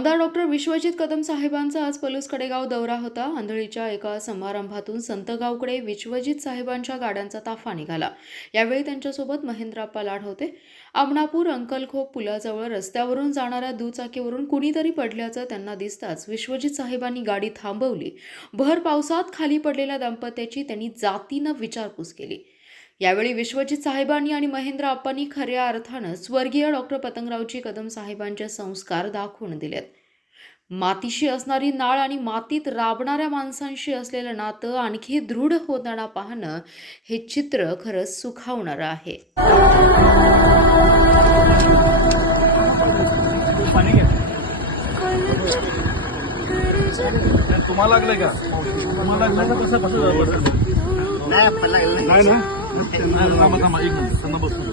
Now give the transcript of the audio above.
आमदार डॉक्टर विश्वजित कदम साहेबांचा आज पलूस कडेगाव दौरा होता. आंधळीच्या एका समारंभातून संतगावकडे विश्वजित साहेबांच्या गाड्यांचा ताफा निघाला. यावेळी त्यांच्यासोबत महेंद्राप्पा लाड होते. आमणापूर अंकलखोप पुलाजवळ रस्त्यावरून जाणाऱ्या दुचाकीवरून कुणीतरी पडल्याचं त्यांना दिसताच विश्वजित साहेबांनी गाडी थांबवली. भर पावसात खाली पडलेल्या दाम्पत्याची त्यांनी जातीनं विचारपूस केली. यावेळी विश्वजित साहेबांनी आणि महेंद्र आप्पांनी खऱ्या अर्थानं स्वर्गीय डॉक्टर पतंगरावजी कदम साहेबांचे संस्कार दाखवून दिलेत. मातीशी असणारी नाळ आणि मातीत राबणाऱ्या माणसांशी असलेलं नातं आणखी दृढ होताना पाहणं हे चित्र खरंच सुखावणारं आहे. तुम्हाला लागलंय का? तुम्हाला लागलं कसं कसं लागलं नाही ना थांबा थांबा एक मिनिट त्यांना बसू